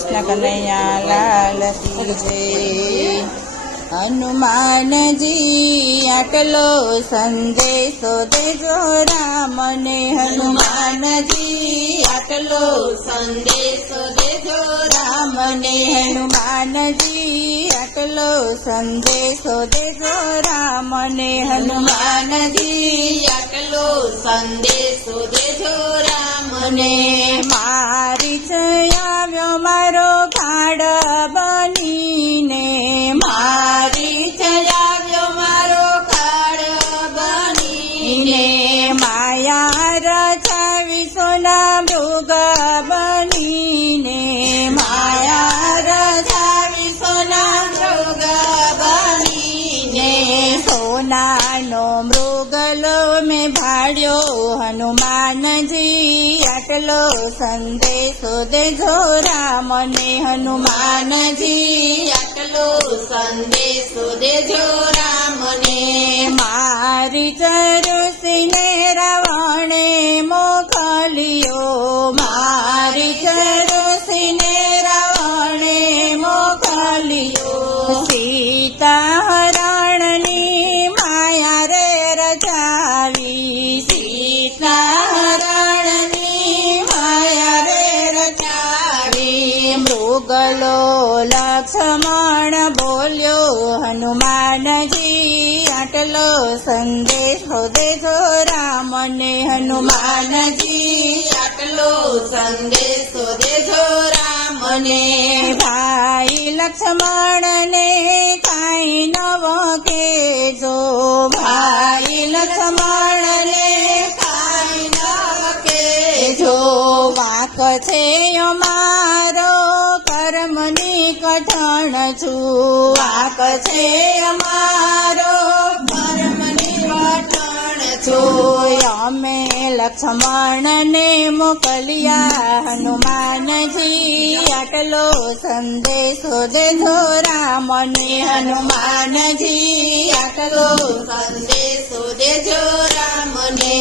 કૃષ્ણ કનૈયા લાલ કી જય। હનુમાનજી આટલો સંદેશો દેજો રામને, હનુમાનજી આટલો સંદેશો દેજો રામને, હનુમાનજી આટલો સંદેશો દેજો રામને, હનુમાનજી આટલો સંદેશો દેજો રામને। મારી આવ્યો મારો ખાડ બનીને, મારી આવ્યો મારો ખાડ બનીને, માયા રચાવી સોના મૃગ બનીને, માયા રચાવી સોના મૃગ બનીને, સોનાનો મૃગલો મેં ભાડ્યો હનુમાનજી આટલો સંદેશો દેજો રામને, હનુમાનજી આટલો સંદેશો દેજો રામને। મારી ચરુસીને રાવણે મોકલ્યો, મારી ચરુસીને રાવણે મોકલ્યો, સીતા હરણની માયા રે રચાવી, સીતા હરણની માયા રે રચાવી, મૃગલો લક્ષ્મણ બોલ્યો હનુમાનજી આટલો સંદેશો દેજો રામને, હનુમાનજી આટલો સંદેશો દેજો રામને। ભાઈ લક્ષ્મણને કાંઈ નવ કેજો, ભાઈ લક્ષ્મણને કાંઈ નવ કેજો, વાંક છે અમારો કર્મની કઠણ છું, વાંક છે અમારો કર્મની કઠણ છું, અમે લક્ષ્મણને મોકલ્યા હનુમાનજી આટલો સંદેશો દેજો રામને, હનુમાનજી આટલો સંદેશો દેજો રામને।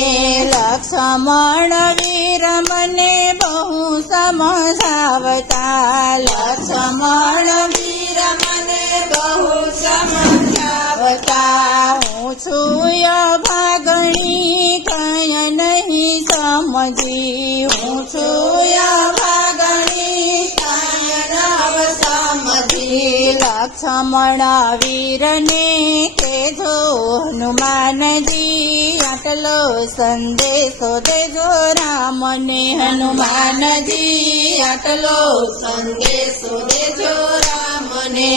લક્ષ્મણ વીર મને બહુ સમજાવતા, લક્ષ્મણ વીર મને બહુ સમજાવતા, હું છું ભાગણી કય નહીં સમજી, હું છું ભાગણી કય નવ સમજી, લક્ષ્મણ વીરને કેજો હનુમાનજી આટલો સંદેશો દેજો રામને, હનુમાનજી આટલો સંદેશો દેજો રામને।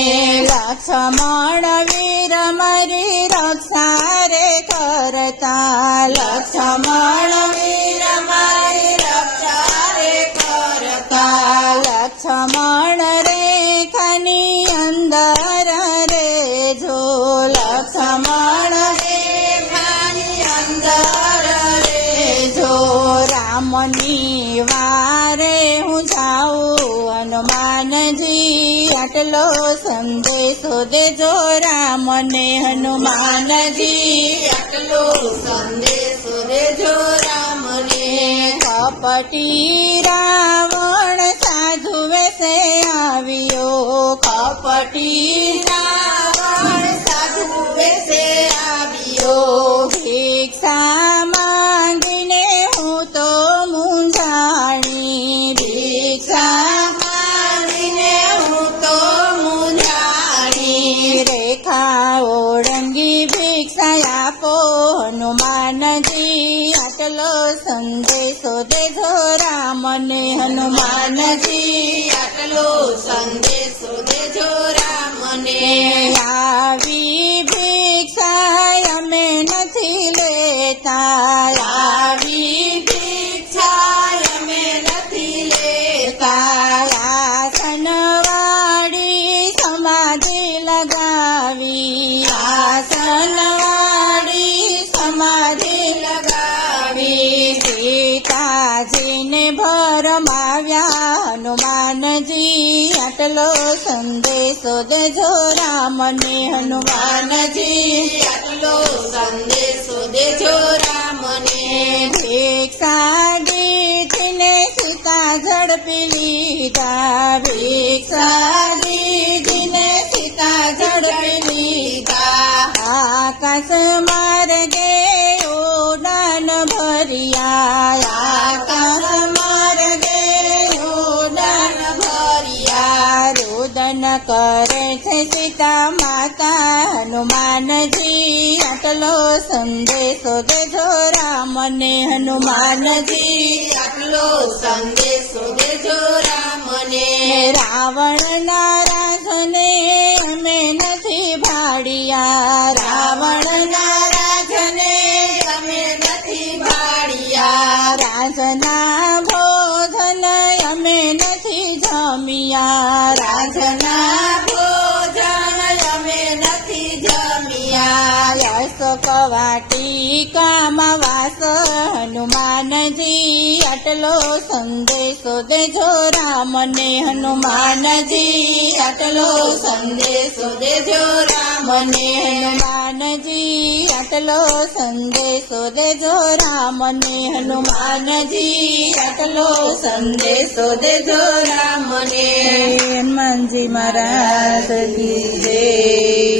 લક્ષ્મણ વીર મારી રક્ષા રે કરતા, લક્ષ્મણ વીર મારી રક્ષા રે કરતા, લક્ષ્મણ રેખાની અંદર રેજો, લક્ષ્મણ રેખાની અંદર રેજો, રામની વારે હું જાઉં હનુમાનજી આટલો સંદેશો દેજો રામને, હનુમાનજી આટલો સંદેશો દેજો રામને। કપટી રાવણ સાધુ વેશે આવ્યો, કપટી રાવણ સાધુ વેશે આવ્યો, ભિક્ષા માંગીને હું તો મૂંઝાણી, ભિક્ષા માંગીને હું તો મૂંઝાણી, રેખા ઓળંગી ભિક્ષા આપો હનુમાનજી આટલો સંદેશો દેજો રામને, હનુમાનજી આટલો સંદેશો દેજો રામને। આવી ભિક્ષા અમે નથી લેતા, આવી ભિક્ષા અમે નથી લેતા, આસનવાળી સમાધિ લગાવી, આસનવાળી સમાધિ લગાવી, સીતાજીને ભરમાવ્યા હનુમાનજી આટલો સંદેશો દેજો રામને, હનુમાનજી આટલો સંદેશો દેજો રામને। ભિક્ષા દીઠને સીતા ઝડપ ઝડપી લીધા ભિક્ષા દીધીને સીતા ઝડપી લીધા આકાશ માર્ગે ઉડાન ભર્યા આકાશ માર્ગે ઉડાન ભર્યા રુદન કરે છે સીતા માતા હનુમાનજી આટલો સંદેશો દેજો રામને હનુમાનજી આટલો સંદેશો દેજો રામને રાવણના રાજને અમે નથી ભાળ્યા રાવણના રાજને તમે નથી ભાળ્યા રાજના ભોજન અમે નથી જમ્યા રાજના ભોજન અમે નથી જમ્યા અશોક વાટિકામાં વાસ હનુમાનજી આટલો સંદેશો દેજો રામને હનુમાનજી આટલો સંદેશો દેજો રામને હનુમાનજી આટલો સંદેશો દેજો રામને હનુમાનજી આટલો સંદેશો દેજો રામને હનુમાનજી મહારાજ કી જય.